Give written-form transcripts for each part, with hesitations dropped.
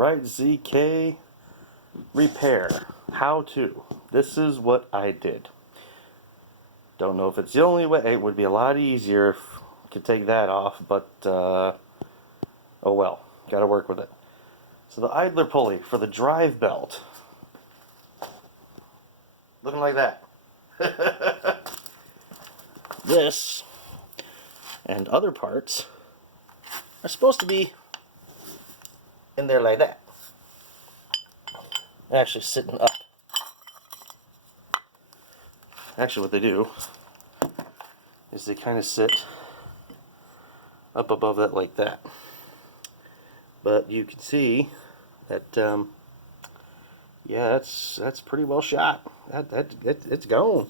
Wright ZK repair. How to. This is what I did. Don't know if it's the only way. It would be a lot easier if I could take that off, but oh well. Gotta work with it. So the idler pulley for the drive belt. Looking like that. This and other parts are supposed to be in there like that. Actually sitting up. Actually what they do is they kind of sit up above that like that. But you can see that yeah, that's pretty well shot. It's gone.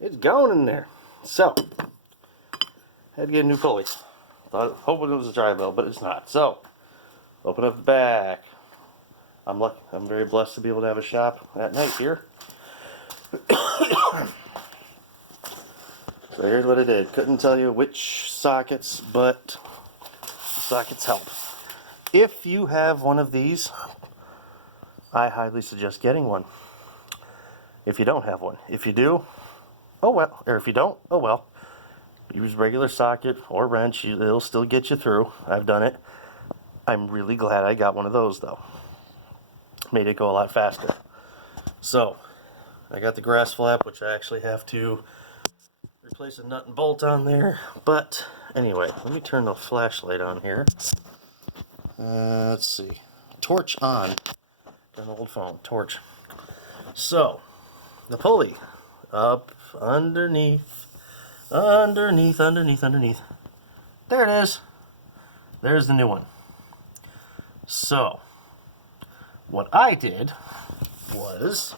It's gone in there. So had to get a new pulley. Hoping it was a drive belt, but it's not. So open up the back. I'm very blessed to be able to have a shop at night here. So here's what I did. Couldn't tell you which sockets, but the sockets help. If you have one of these, I highly suggest getting one. If you don't have one. If you do, oh well. Or if you don't, oh well. Use regular socket or wrench. It'll still get you through. I've done it. I'm really glad I got one of those though. Made it go a lot faster. So, I got the grass flap, which I actually have to replace a nut and bolt on there. But anyway, let me turn the flashlight on here. Let's see. Torch on. Got an old phone. Torch. So, the pulley up underneath. Underneath. There it is. There's the new one. So, what I did was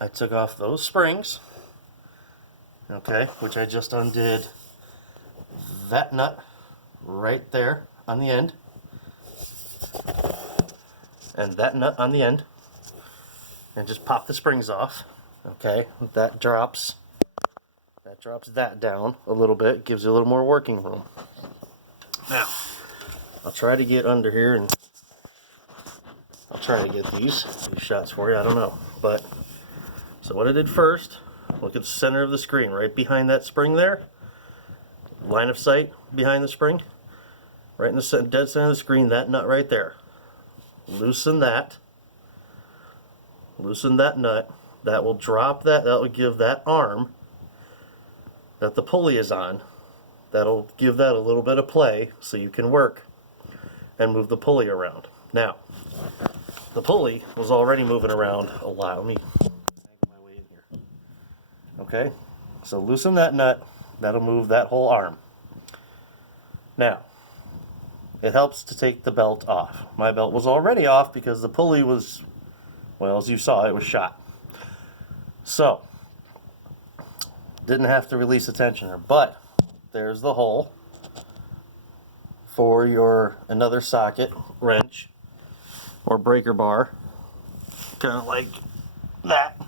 I took off those springs, okay, which I just undid that nut right there on the end, and that nut on the end, and just pop the springs off, okay. That drops that down a little bit, gives you a little more working room. Now, I'll try to get under here and I'll try to get these shots for you. I don't know. But, so what I did first, look at the center of the screen, right behind that spring there. Line of sight behind the spring. Right in the dead center of the screen, that nut right there. Loosen that. Loosen that nut. That will drop that. That will give that arm that the pulley is on. That'll give that a little bit of play so you can work and move the pulley around. Now, the pulley was already moving around a lot. Let me angle my way in here. Okay, so loosen that nut. That'll move that whole arm. Now, it helps to take the belt off. My belt was already off because the pulley was, well, as you saw, it was shot. So, didn't have to release the tensioner, but there's the hole for your another socket, wrench, or breaker bar, kind of like that.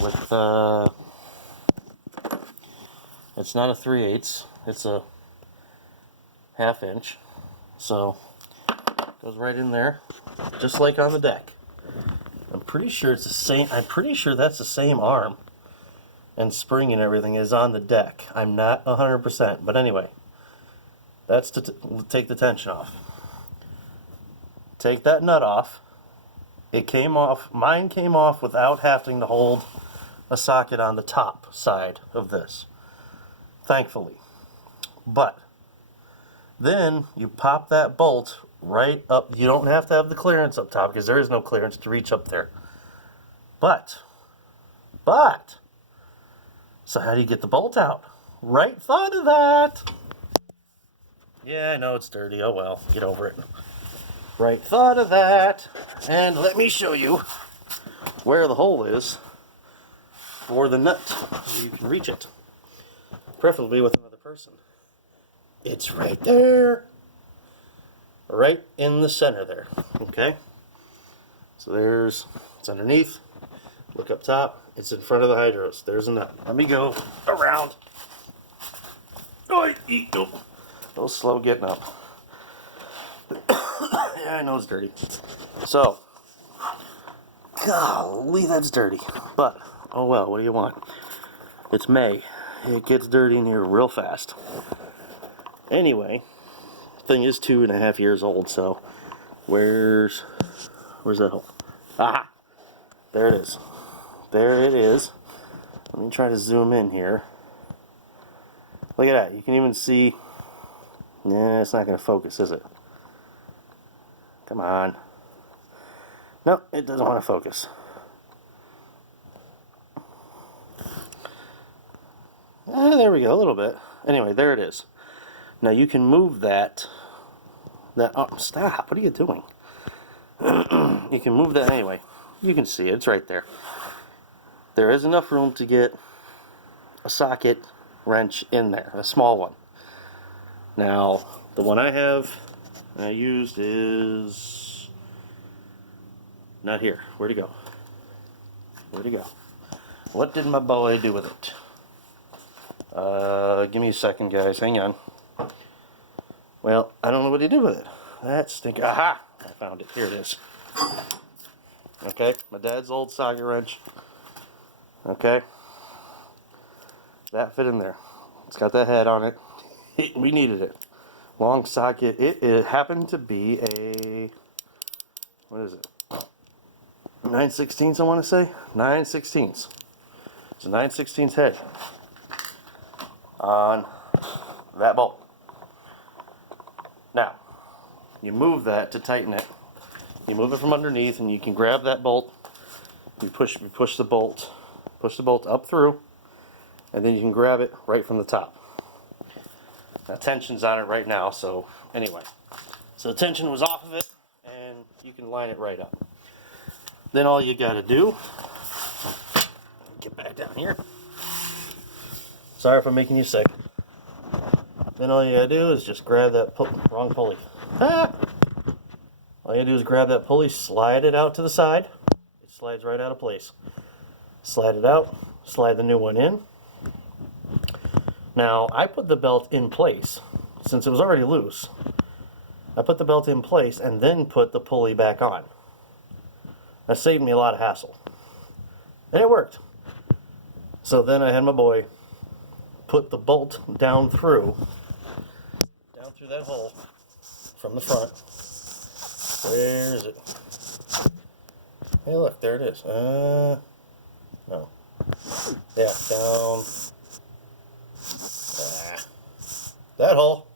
With it's not a 3/8, it's a 1/2 inch, so goes right in there, just like on the deck. I'm pretty sure it's the same. I'm pretty sure that's the same arm and spring and everything is on the deck. I'm not 100%, but anyway, that's to take the tension off. Take that nut off. It came off. Mine came off without having to hold a socket on the top side of this, thankfully. But then you pop that bolt right up. You don't have to have the clearance up top because there is no clearance to reach up there. But so how do you get the bolt out? Right thought of that. Yeah, I know it's dirty. Oh well, get over it. Right thought of that. And let me show you where the hole is for the nut so you can reach it. Preferably with another person. It's right there. Right in the center there. Okay? So it's underneath. Look up top. It's in front of the hydros. There's a nut. Let me go around. Oh, slow getting up. Yeah, I know it's dirty. So, golly, that's dirty. But, oh well, what do you want? It's May. It gets dirty in here real fast. Anyway, thing is 2.5 years old, so where's that hole? Aha! There it is. There it is. Let me try to zoom in here. Look at that. You can even see. Nah, it's not going to focus, is it? Come on. No, it doesn't want to focus. There we go, a little bit. Anyway, there it is. Now you can move that. Oh, stop! What are you doing? You can move that anyway. You can see it. It's right there. There is enough room to get a socket wrench in there, a small one. Now, the one I used is not here. Where'd it go? Where'd it go? What did my boy do with it? Give me a second, guys. Hang on. Well, I don't know what he did with it. That stinker. Aha! I found it. Here it is. Okay, my dad's old socket wrench. Okay. That fit in there. It's got that head on it. We needed it. Long socket. It happened to be a, what is it? 9/16, I want to say. 9/16. It's a 9/16 head on that bolt. Now, you move that to tighten it. You move it from underneath, and you can grab that bolt. You push the bolt up through, and then you can grab it right from the top. Now, tension's on it right now, so anyway. So the tension was off of it, and you can line it right up. Then all you gotta do, get back down here. Sorry if I'm making you sick. Then all you gotta do is just grab that wrong pulley. Ah! All you gotta do is grab that pulley, slide it out to the side. It slides right out of place. Slide it out, slide the new one in. Now, I put the belt in place, since it was already loose. I put the belt in place and then put the pulley back on. That saved me a lot of hassle. And it worked. So then I had my boy put the bolt down through that hole from the front. Where is it? Hey, look, there it is. No. Yeah, down. That hole.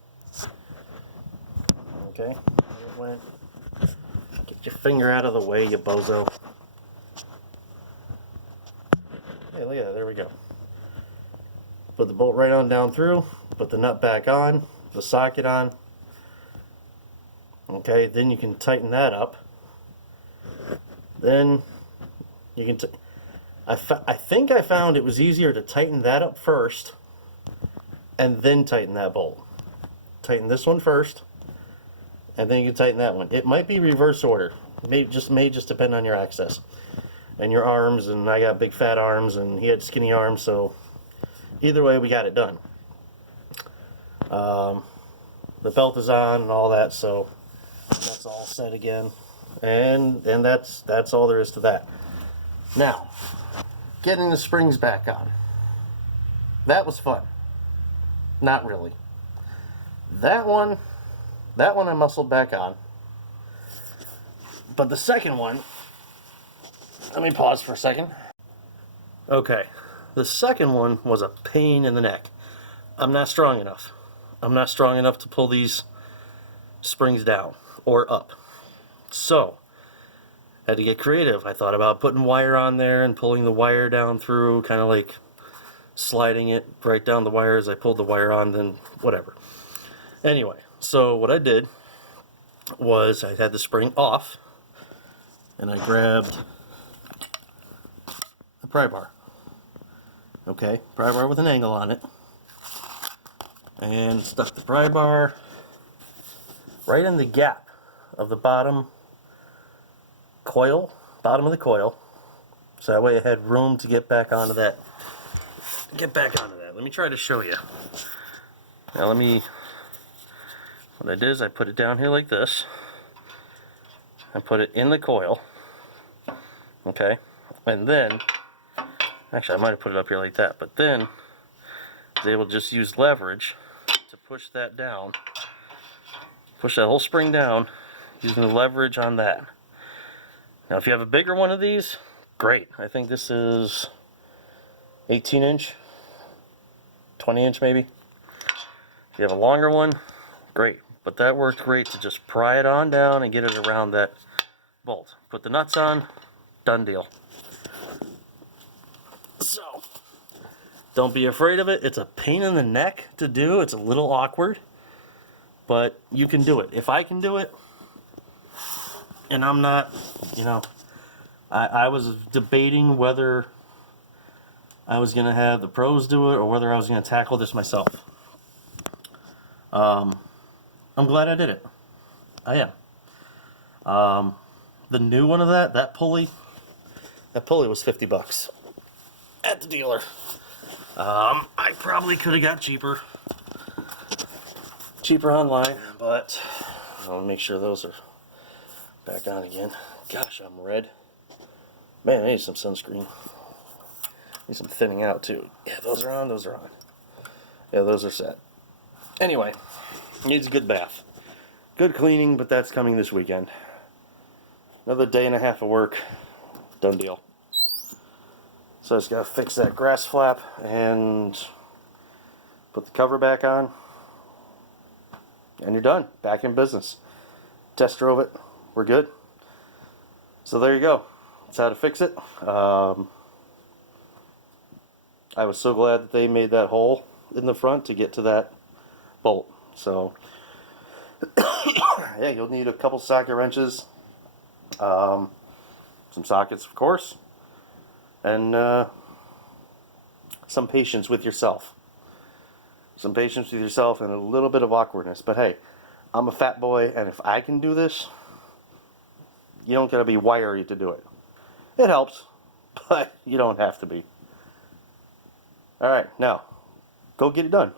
Okay, there it went. Get your finger out of the way, you bozo. Hey, look at that, there we go. Put the bolt right on down through, put the nut back on, the socket on. Okay, then you can tighten that up. Then you can I think I found it was easier to tighten that up first and then tighten that bolt. Tighten this one first and then you can tighten that one. It might be reverse order. It may just depend on your access and your arms, and I got big fat arms and he had skinny arms, so either way we got it done. The belt is on and all that, so that's all set again, and that's all there is to that. Now, getting the springs back on, that was fun. Not really. That one I muscled back on, but the second one, let me pause for a second. Okay, the second one was a pain in the neck. I'm not strong enough. I'm not strong enough to pull these springs down or up. So, I had to get creative. I thought about putting wire on there and pulling the wire down through, kind of like sliding it right down the wire as I pulled the wire on, then whatever. Anyway, so what I did was I had the spring off, and I grabbed a pry bar. Okay, pry bar with an angle on it. And stuck the pry bar right in the gap of the bottom of the coil, so that way I had room to get back onto that. Let me try to show you. Now what I did is I put it down here like this, and put it in the coil. Okay, and then, actually I might have put it up here like that, but then they will just use leverage to push that down, push that whole spring down, using the leverage on that. Now if you have a bigger one of these, great. I think this is 18 inch, 20 inch maybe. If you have a longer one, great. But that worked great to just pry it on down and get it around that bolt. Put the nuts on, done deal. So, don't be afraid of it. It's a pain in the neck to do. It's a little awkward, but you can do it. If I can do it, and I'm not, you know, I was debating whether I was going to have the pros do it or whether I was going to tackle this myself. I'm glad I did it. I am. The new one of that pulley was $50 at the dealer. I probably could have got cheaper online, but I'll make sure those are back on again. Gosh, I'm red. Man, I need some sunscreen. Need some thinning out too. Yeah, those are on, those are on. Yeah, those are set. Anyway, needs a good bath. Good cleaning, but that's coming this weekend. Another day and a half of work. Done deal. So I just gotta fix that grass flap and put the cover back on. And you're done. Back in business. Test drove it. We're good. So there you go. That's how to fix it. I was so glad that they made that hole in the front to get to that bolt. So yeah, you'll need a couple socket wrenches, some sockets of course, and some patience with yourself. Some patience with yourself and a little bit of awkwardness. But hey, I'm a fat boy, and if I can do this, you don't gotta be wiry to do it. It helps, but you don't have to be. Alright, now, go get it done.